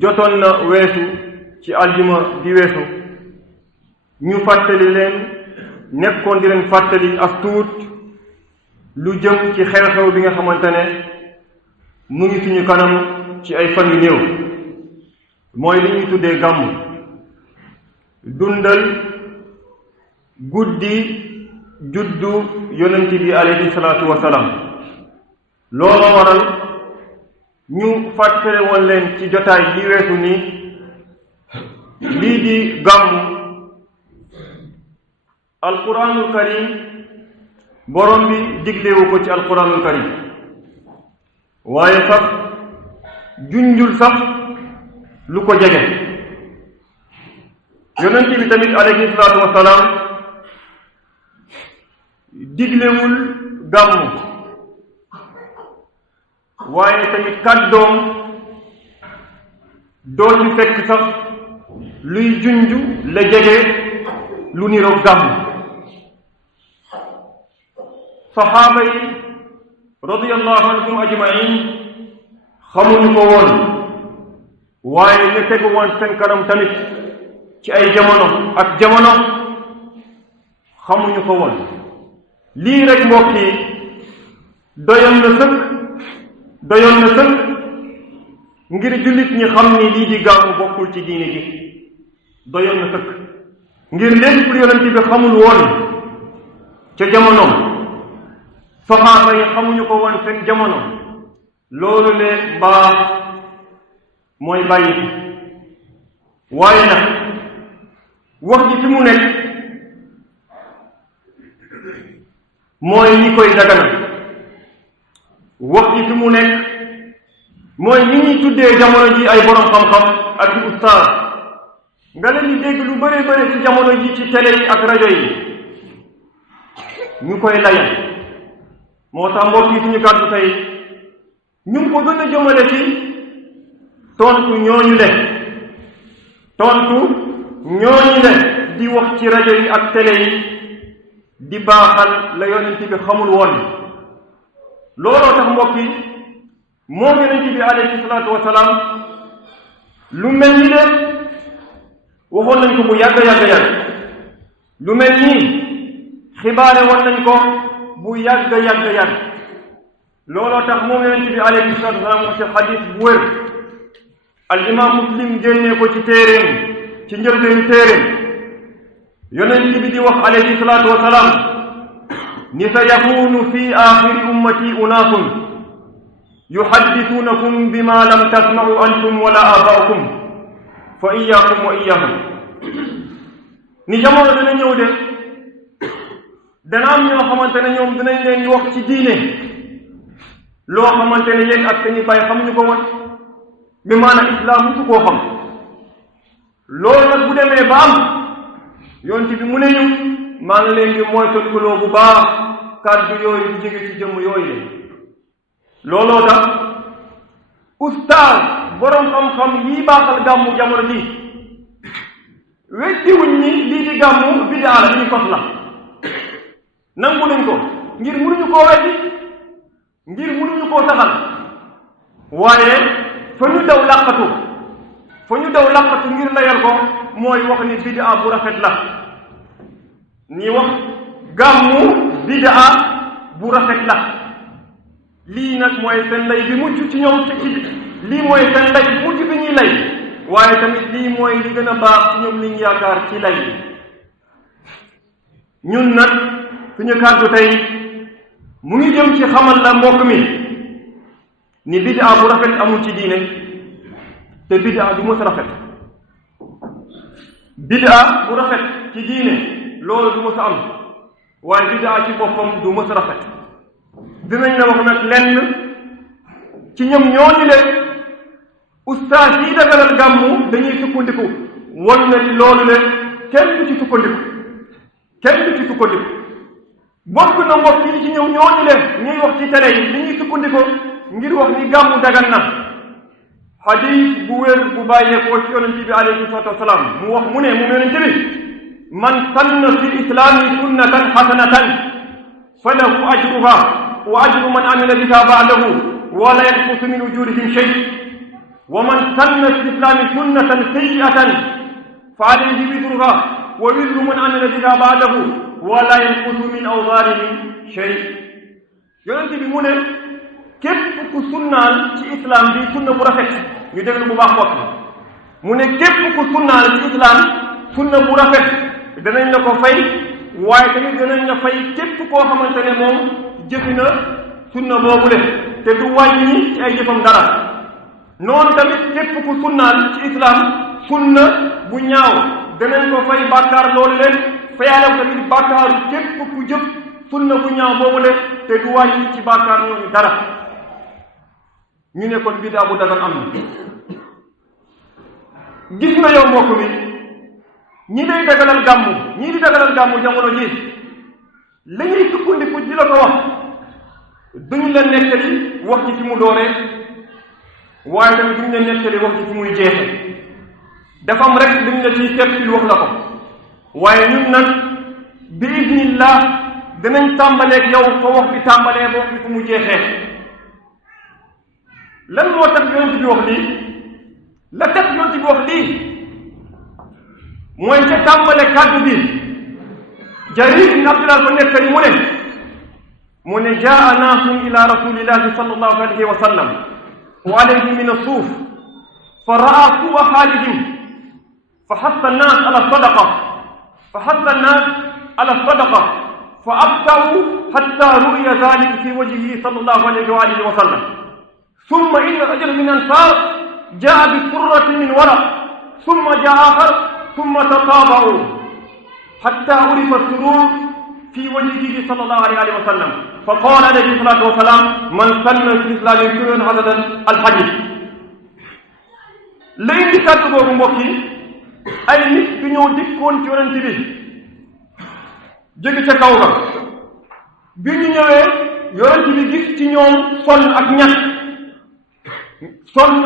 jotoon na weesu ci aljuma di weesu ñu fàttali leen nekkoon di leen fàttali as tuut lu jëm ci xew-xew bi nga xamante ne mu ngi suñu kanam ci ay fan yu néew mooy li ñuy tuddee gàmmu dundal guddi juddu yonent bi alayhi salaatu wasalaam looloo waral ñu fàttale woon leen ci jotaay yi weesu ni lii di gàmmu alquranul karim borom bi diglewu ko ci alquranul karim waaye sax junjul sax lu ko jege yonent bi tamit alayhi salaatu wasalaam diglewul gàmmu waaye tamit kàddoom doo ci fekk sax luy junju la jege lu niroog gàmmu saxaaba yi radiyallahu anhum ajmain xamuñu ko woon waaye ñu tegu woon seen kanam tamit ci ay jamono ak jamono xamuñu ko woon lii rek mbokk yi doyoon na sëkk ngir jullit ñi xam ni lii di gàmmu bokkul ci diine ji doyoon na sëkk ngir lépp lu yonent bi xamul woon ca jamono saxaaba yi xamuñu ko woon seen jamono loolu le mbaax mooy bàyyi ko waaye nag wax ji fi mu nekk mooy ñi koy daganal wax ji fi mu nekk mooy ñi ñuy tuddee jamono ji ay borom xam-xam ak i ustaas nga leen di dégg lu bëree bëri ci jamono ji ci télé yi ak rajo yi ñu koy layal moo tax mbokk yi suñu kàddu tey ñu ngi ko gën a jëmale ci tontu ñooñu le di wax ci rajo yi ak télé yi di baaxal la yonent bi xamul woon looloo tax mbokk yi moom yonent bi alayhi salaatu wasalaam lu mel ni de waxoon nañ ko bu yàgg lu mel nii xibaare woon nañ ko bu yàgg looloo tax moom yonent bi alayhi salaatu wasalaam wax ci xadis bu wér al imam muslim génnee ko ci téeréem ci njëlbeenu téeréem yonent bi di wax alayhi salaatu wasalaam ni sa yakunu fi axiri ummati unaasun yuhaddisuunakum bima lam tasma'u antum wala abaa'ukum fa iyyakum wa iyyahum ni jamono dana ñëw de dana am ñoo xamante ne ñoom dinañ leen wax ci diine loo xamante ne yéen ak seeni baay xamuñu ko woon bi maanaam islam musu koo xam loolu nag bu demee ba am yonent bi mu ne ñu maa ngi leen di moytandikuloo bu baax kàddu yooyu di jóge ci jëmm yooyu le looloo tax ustaaz borom xam-xam yi baaxal gàmmu jamono ji weddiwuñ ni lii di gàmmu bidaa la ñu sos la nangu nañ ko ngir mënuñu koo weddi ngir mënuñu koo saxal waaye fa ñu daw làqatu ngir layal ko mooy wax ni bidaa bu rafet la ñi wax gàmmu bidaa bu rafet la lii nag mooy seen lay bi mujj ci ñoom lii mooy seen lay bi mujj bi ñuy lay waaye tamit lii mooy li gën a baax ci ñoom liñ yaakaar ci lay ñun nag suñu kàddu tey mu ngi jëm ci xamal la mbokk mi ni bidaa bu rafet amul ci diine te bidaa du mës a rafet bidaa bu rafet ci diine loolu du mës a am waaye bidaa ci boppam du mës a rafet dinañ la wax nag lenn ci ñoom ñooñu leen ustaas yi dagalal gàmmu dañuy sukkandiku wan na ni loolu leen kenn du ci sukkandiku bokk na mbokk yi ci ñëw ñooñu leen ñuy wax ci télé yi li ñuy sukkandiku ngir wax ni gàmmu dagan na xadiis bu wér bu bàyyeekoo ci yonent bi alayhi salaatu wasalaam mu wax mu ne moom yonent bi man sanna fi islaami sunnatan xasanatan fa lahu ajruha wa ajru man amila biha ba'dahu wa la yanqusu min ujurihim shay wa man sanna fi lislami sunnatan sayyi'atan fa alayhi wizruha wa wizru man amila biha ba'dahu wa la yanqusu min awzarihim shay. yonent bi mu ne képp ku sunnaal ci islam bi sunna bu rafet, ñu déglu bu baax wax mu ne képp ku sunnaal ci islam sunna bu rafet danañ la ko fay, waaye tamit danañ la fay képp koo xamante ne moom jëfi na sunna boobu le te du wàññi ci ay jëfam dara. noonu tamit képp ku sunnaal ci islam sunna bu ñaaw danañ ko fay bàkkaar loolu leen fayaale tamit bàkkaaru képp ku jëf sunna bu ñaaw boobu le te du wàññi ci bàkkaar ñooñu dara. ñu ne kon bidaa bu dagan am na. gis nga yow mbokk mi ñi day dagalal gàmmu ñii di dagalal gàmmu jamono ji la ñuy sukkandiku di la ko wax duñu leen nettali wax ci fi mu dooree, waaye tamit duñu leen nettali wax ci fi muy jeexe. dafa am rek luñ la ciy seet wax la ko, waaye ñun nag bi idnillah danañ tàmbaleeg yow ko wax bi tàmbalee ba wax bi fi mu jeexee. lan moo tax yonent bi wax lii? la tax yonent bi wax lii mooy ca tàmbale kàddu bi Jarir ibn Abdullah ko nettali mu ne jaa naasun ila rasulillahi sallallahu alayhi wa sallam wa alayhim min as-suuf fa raa su'a xaalihim fa hassa an-naas ala sadaqa fa abta'u hatta ru'ya dhalika fi wajhihi sallallahu alayhi wa alihi wa sallam. ثم إن رجلا من الأنصار جاء بسرة من ورق ثم جاء آخر ثم تطابعوا حتى عرف السرور في وجهه صلى الله عليه وسلم فقال عليه الصلاة والسلام من سن في الإسلام سنة حسنة الحديث. léegi di kàddu boobu mbokk yi ay nit du ñëw dikkoon ci yonent bi jóge ca kaw ga bi ñu ñëwee yonent bi gis ci ñoom sonn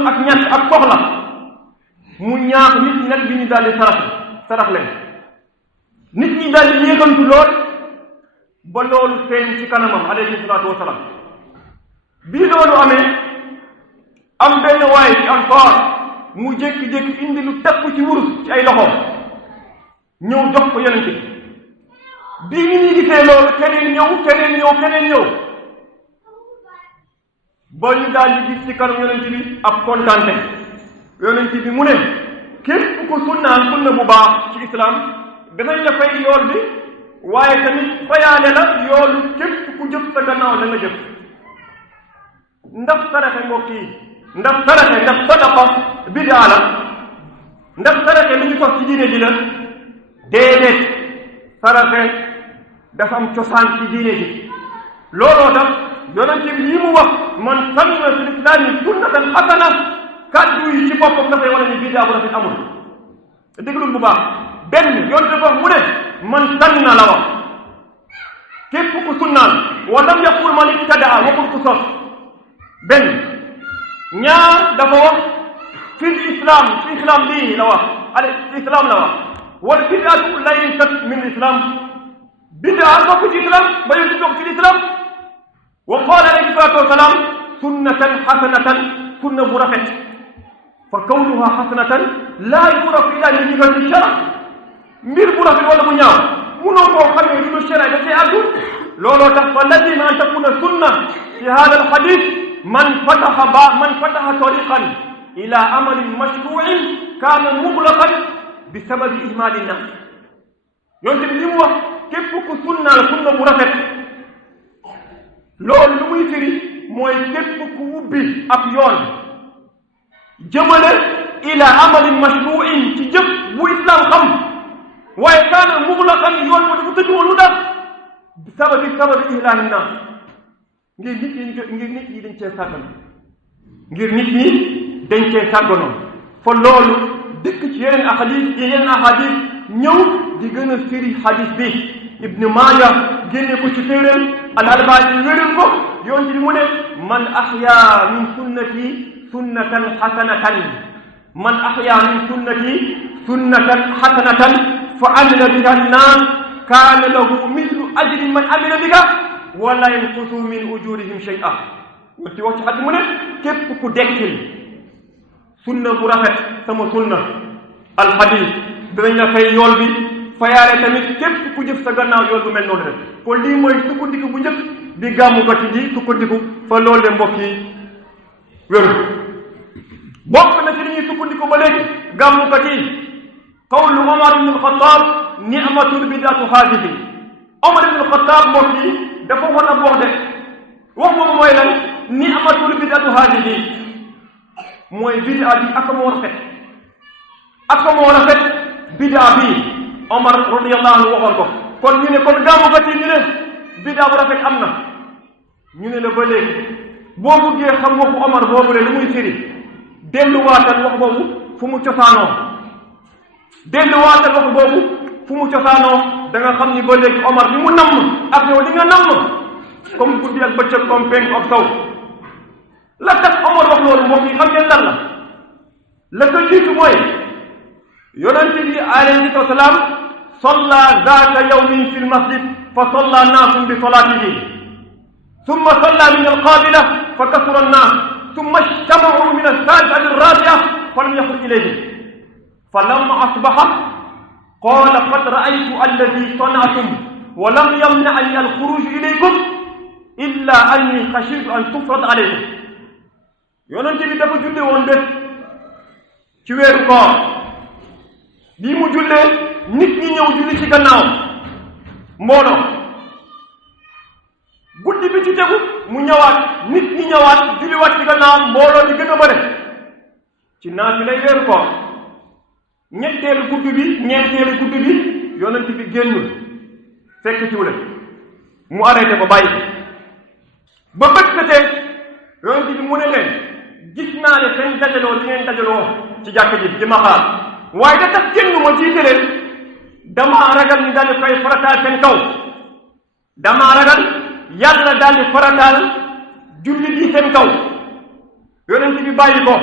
ak ñàkk ak soxla mu ñaax nit ñi nag bi ñu daal di sarax leen. nit ñi daal di yéegantu lool ba loolu feeñ ci kanamam alayhi salaatu wasalaam. bii loolu amee am benn waay ci Ansaar mu jékki-jékki indi lu takku ci wurus ci ay loxoom ñëw jox ko yonent bi. bii nit ñi gisee loolu keneen ñëw ba ñu daal di gis ci kanam yonent bi ab kontaante. yonent bi mu ne képp ku sunna bu baax ci islam danañ la fay yool bi, waaye tamit fayaale la yoolu képp ku jëf sa gannaaw la nga jëf. ndax saraxe mbokk yi ndax sadaqa bidaa la? ndax saraxe lu ñu sos ci diine ji la? déedéet, saraxe dafa am cosaan ci diine ji. looloo tax yonent bi yi mu wax man sanna fi lislaami sunnatan hasana, kàddu yi ci boppam dafay wane ni bidaa bu rafet amul. déglul bu baax. benn yonent bi wax mu ne man sanna la wax, képp ku sunnaal, wa lam yaqul man ibtadaa, waxul ku sos. benn ñaar dafa wax fi islam ci islam bii la wax islam la wax wal bidaatu laysat min islam, bidaa bokk ci islam ba yonent bokk ci islam. wa qaala alayhi salaatu wasalaam sunnatan hasanatan, sunna bu rafet. fa kawnuha hasanatan laa yurafu illa li jihati shara, mbir bu rafet wala bu ñaaw munoo koo xamee lu dul shara da cee àddul. looloo tax fa lazima an takuna sunna fi hada al hadith man fataha tariqan ila amalin mashru'in kaana muglaqan bi sababi ihmali nas. yonte bi li mu wax képp ku sunnaal sunna bu rafet, loolu lu muy firi mooy képp ku ubbi ab yoon jëmale ila amalin mashru'in ci jëf bu islam xam, waaye kaana muglaqan yoon moo dafa tëj woon lu tax bi sababi ihlali nas, ngir nit ñi dañ cee sàgganoon ngir nit ñi dañ cee sàgganoon. fa loolu dëkk ci yeneen ahadis ñëw di gën a firi hadis bi. Ibn Maaja génne ko ci téeréem, al-Albani wéral ko. yoon ci mu ne man ahya min sunnati sunnatan hasanatan, man ahya min sunnati sunnatan hasanatan fa amila biha an-nas kaana lahu mithlu ajri man amila biha wala yanqusu min ujurihim shay'a. ci wax ci xadis mu ne képp ku dekkil sunna bu rafet sama sunna alxadis dinañ la fay yool bi fayaale tamit képp ku jëf sa gannaaw yool bu mel noonu rek kon lii mooy sukkandiku bu njëkk bi gàmmukat yi di sukkandiku fa loolu de mbokk yi wéru bokk na ci li ñuy sukkandiku ba léegi gàmmukat yi qawlu Omar ibn al-Khattab ni'matul bid'atu haadihi Omar ibn al-Khattab mbokk yi dafa war a wax de wax boobu mooy lan ni'matul bid'atu haadihi mooy bid'a bi ak moo rafet bid'a bi Omar radiyallahu anhu waxoon ko kon ñu ne kon gàmmukat yi ñu ne bid'a bu rafet am na ñu ne la ba léegi boo buggee xam waxu Omar boobu le lu muy firi delluwaatal wax boobu fu mu cosaanoo da nga xam ni ba léegi Omar li mu namm ak yow li nga namm comme guddi ak bëccëg comme penk ak saw la tax Omar wax loolu mbokk yi xam ngeen lan la ko jiitu mooy yonente bi alayhi salaam salla zaata yawmin fi lmasjid fa salla naasun bi salaatihi summa salla min alqaabila fa kasura annaas summa ijtamau min alsaalisati alraabi'a fa lam yaxruj ilayhi fa lamma asbaxa qaala qad ra'aytu alladi sana'tum wa lam yamna'ni alxuruj ilaykum illa anni xashitu an tufrad alaykum yonente bi dafa julli woon bés ci weeru koor bii mu jullee nit ñi ñëw julli ci gannaaw mbooloo guddi bi ci tegu mu ñëwaat nit ñi ñëwaat julliwaat ci gannaaw mbooloo di gën a bëre ci naafilay weeru koor ñeenteelu guddi bi yonent bi génnul fekk ci wule mu arrêté ko bàyyi ba bët setee yonent bi mu ne leen gis naa ne seen dajaloo li ngeen dajaloo ci jàkk ji di ma xaar waaye da tax kenn ma jiite leen damaa ragal ñu daal di koy farataal seen kaw damaa ragal yàlla daal di farataal julli bi seen kaw yonent bi bàyyi ko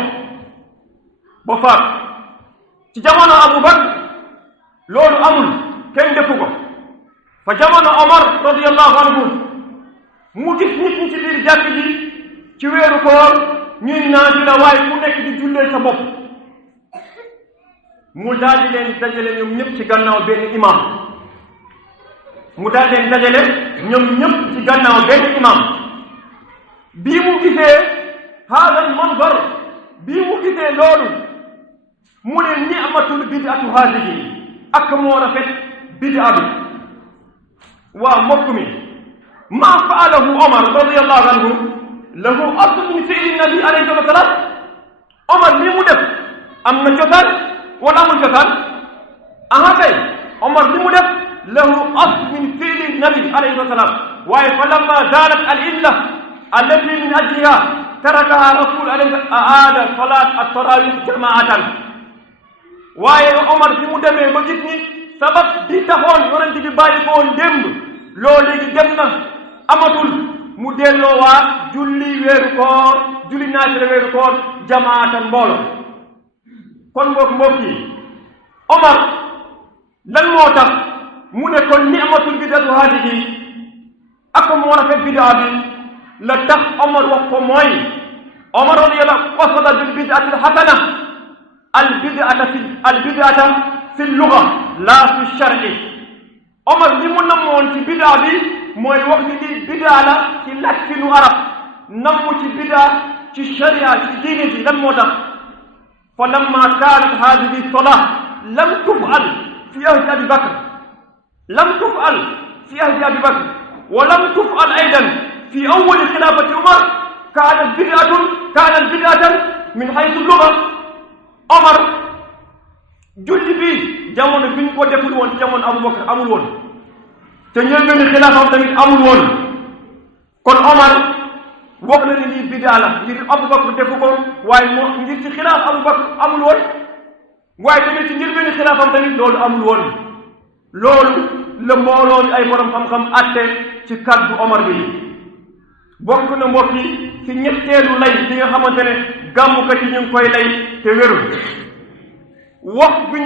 ba faat ci jamono Abu Bakr loolu amul kenn defu ko fa jamono Omar radiyallahu anhu mu gis nit ñi ci biir jàkk ji ci weeru koor ñuy naafila waaye ku nekk di jullee sa bopp mu daal di leen dajale ñoom ñëpp ci gannaaw benn imam bii mu gisee haadal manzar bii mu gisee loolu mu ne ni'matul bid'atu haadihi ak moo rafet bid'a bi waa mbokk mi maa fa'alahu Omar radiyallahu anhu lahu asl min fi'li nabi alayhi salatu wa salaam Omar lii mu def am na cosaan wala amul cosaan aha kay Omar li mu def lahu asl min fi'li nabi alayhi salatu wa salaam waaye fa lamma zaalat al illa allati min ajliha tarakaha rasul alayhi aada salat at-tarawih jamaatan waaye Omar bi mu demee ba gis ni sabab bi taxoon yonent bi bàyyi ko woon démb loo léegi dem na amatul mu delloowaat julli naafila weeru koor jamaatan mbooloo kon mbokk yi Omar lan moo tax mu ne kon ni'matul bid'atu haadihi ak moo rafet bid'a bi la tax Omar wax ko mooy Omar radiyallahu qasada bil bid'ati al hasana al bid'ata fi lugha la fi shar'i Omar li mu namoon ci bid'a bi mooy wax ni lii bid'a la ci lakkinu arab namm ci bid'a ci sharia ci diine bi lan moo tax fa lamma kaanat haadihi salah lam tuf'al fi ahdi abi bakr wa lam tuf'al aydan fi awwal xilaafati Umar kaanat bid'atan min haythu lugha Omar julli bi jamono bi ñu ko deful woon ci jamono Abu Bakr amul woon te njëlbéenu xilaafam tamit amul woon kon Omar wax na ni lii bidaa la ngir Abu Bakr defu ko waaye moo ngir ci xilaaf Abu Bakr amul woon waaye tamit ci njëlbéenu xilaafam tamit loolu amul woon loolu la mbooloo mi ay borom xam-xam atte ci kaddu Omar bi bokk na mbokk yi ci ñetteelu lay li nga xamante ne gàmmukat yi ñu ngi koy lay te wérul wax bi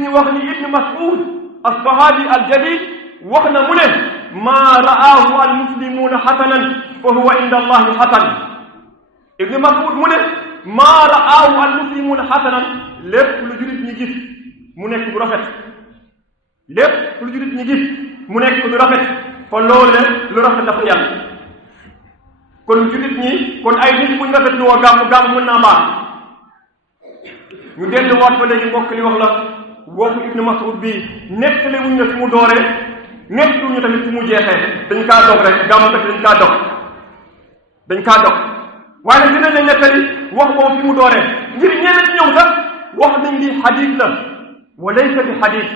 ñu wax ni Ibn Mas'ud as-sahabi al-jalil wax na mu ne maa ra'aahu al-muslimuuna xasanan fa huwa inda allahi xasan Ibn Mas'ud mu ne maa ra'aahu al muslimuuna hasanan lépp lu julit ñi gis mu nekk lu rafet lépp lu julit ñi gis mu nekk lu rafet fa loole lu rafet dafa yàlla kon julit ñi kon ay nit buñ rafet lu woo gàmm mën naa baax ñu delluwaat ba léegi mbokk li wax la waxu Ibnu Mas'ud bi nettali wuñ ne fi mu dooree nettali ñu tamit fi mu jeexee dañ kaa dog rek gàmm kat dañ kaa dog waaye nag dinañ la nettali wax boobu fi mu dooree ngir ñeneen ñëw sax wax nañ lii xadiis la wa laysa bi xadiis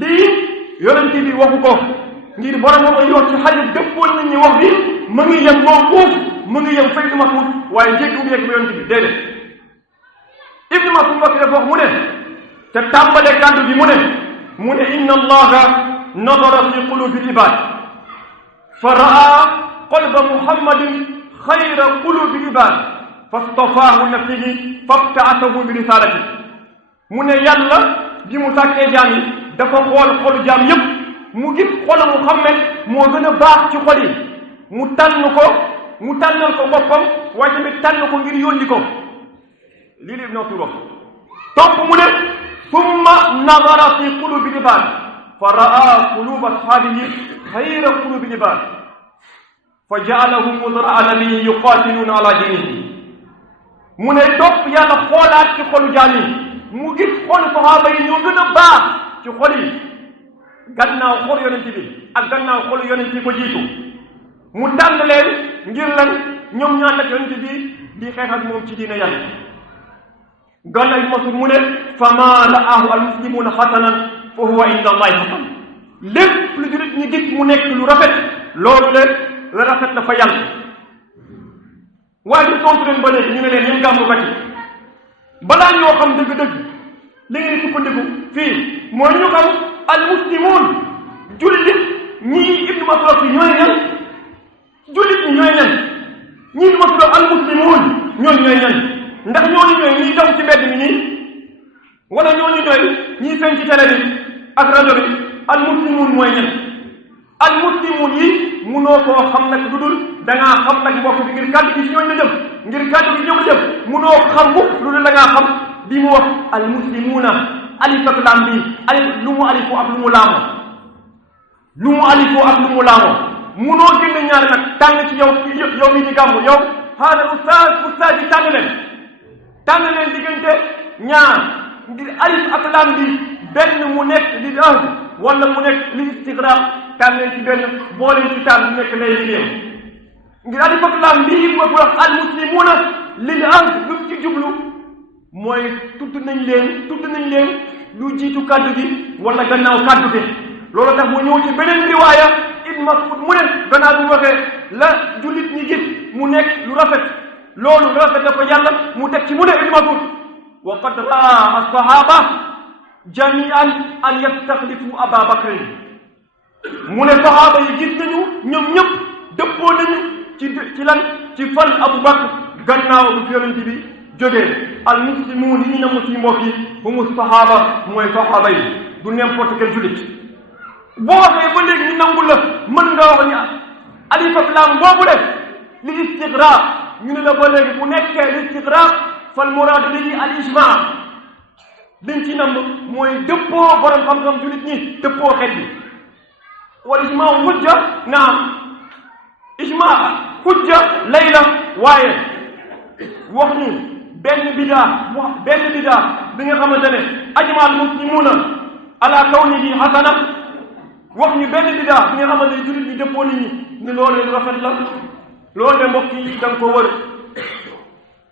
lii yonente bi waxu ko ngir borom moo koy wax ci xadiis dëppoon nañ ñi wax bi mu ngi yem moo fuuf mu ngi yem fay Ibnu Mas'ud waaye jéggi bu yegg ba yonente bi déedéet Ibnu Mas'ud wax dafa wax mu ne te tàmbale kàddu gi mu ne inna allaha nadara fi qulubi al-ibad fa raa qalba muhammadin xayra qulubi al-ibad fastafaahu nafsihi fabta'athahu bi risalati mu ne yàlla bi mu sàkkee jaam yi dafa xool xolu jaam yépp mu gis xolu Muhammad moo gën a baax ci xol yi mu tànnal ko boppam waaye tamit tànn ko ngir yónni ko lii li Ibnu Mas'ud wax topp mu ne summa nadara fi qulubi al-ibad fa raa quluba ashaabihi xayra qulubi al-ibad fa ja'alahum wuzara'a nabiyyin yuqaatiluuna ala diinihi mu ne topp yàlla xoolaat ci xolu jaam yi mu gis xolu sahaaba yi ñoo gën a baax ci xol yi gannaaw xol yonent bi ak gannaaw xolu yonent bi ko jiitu mu tànn leen ngir lan ñoom ñaan ak yonent bi di xeex ak moom ci diine yàlla gannaaw Ibnu Mas'ud mu ne fa maa ra'aahu al muslimuuna hasanan fa huwa inda allahi hasan lépp lu jurit ñi gis mu nekk lu rafet loolu la rafet la fa yàlla waaye ñu tontu leen ba léegi ñu ne leen yéen gàmmukat yi balaa ñoo xam dëgg-dëgg li ngeen sukkandiku fii mooy ñu xam al muslimuun jullit ñii Ibnu Mas'ud fi ñooy ñan jullit ñi ñooy ñan ñii Ibnu Mas'ud al muslimuun ñooñu ñooy ñan ndax ñooñu ñooy ñiy daw ci mbedd mi nii wala ñooñu ñooy ñiy feeñ ci télé bi ak rajo bi al muslimuun mooy ñan al muslimuun yi munoo koo xam nag lu dul dangaa xam nag mbokk bi ngir kàddu gi si ñooñu la jëm ngir kàddu gi ñëw la jëm munoo xam mukk lu dul dangaa xam bi mu wax al muslimuuna alif ak laam bi alif lu mu alifu ak lu mu laamoo lu mu alifu ak lu mu laamoo munoo génn ñaar nag tànn ci yow mi di gàmmu yow xaaral ustaas yi tànn leen diggante ñaar ngir alif ak laam bi benn mu nekk li ahd wala mu nekk li istigraq tànn leen ci benn boo leen ci tànn mu nekk lay liggéeyam ngir alif ak laam bi it ma ko wax al muslimuuna lil ahd lu ci jublu mooy tudd nañ leen lu jiitu kaddu gi wala gannaaw kaddu gi loolu tax mu ñëw ci beneen riwaaya Ibnu Mas'ud mu ne gannaaw bu waxee la jullit ñi gis mu nekk lu rafet loolu lu rafet dafa yàlla mu teg ci mu ne Ibnu Mas'ud wa qad raa as-sahaaba jami'an an yastaxlifu Aba Bakrin mu ne sahaaba yi gis nañu ñoom ñëpp dëppoo nañu ci lan ci fal Abu Bakr gannaaw bu fi yonent bi jógee al muslimuun yi na muslim mbokk yi humu sahaaba mooy sahaaba yi du n'importe quel jullit boo waxee ba léegi ñu nangul la mën nga wax ni alif ak laam boobu def li istigraq ñu ne la ba léegi bu nekkee li istigraq fal muraadu bihi al ijmaa liñ ci namb mooy dëppoo borom xam-xam jullit ñi dëppoo xeet bi wal ijmaa hujja naam ijmaa hujja lay la waaye wax ñu benn bidaa bi nga xamante ne ajmaa al muslimuuna ala kawnihi hasana wax ñu benn bidaa bi nga xamante ne jullit ñi dëppoo nit ñi ni loolu lu rafet la loolu de mbokk yi da nga ko wër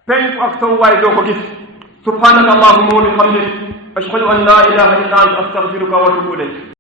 penku ak saw waay doo ko gis subhanaka allahumma wa bihamdik ashhadu an la ilaha illa anta astaghfiruka wa atubu ilayk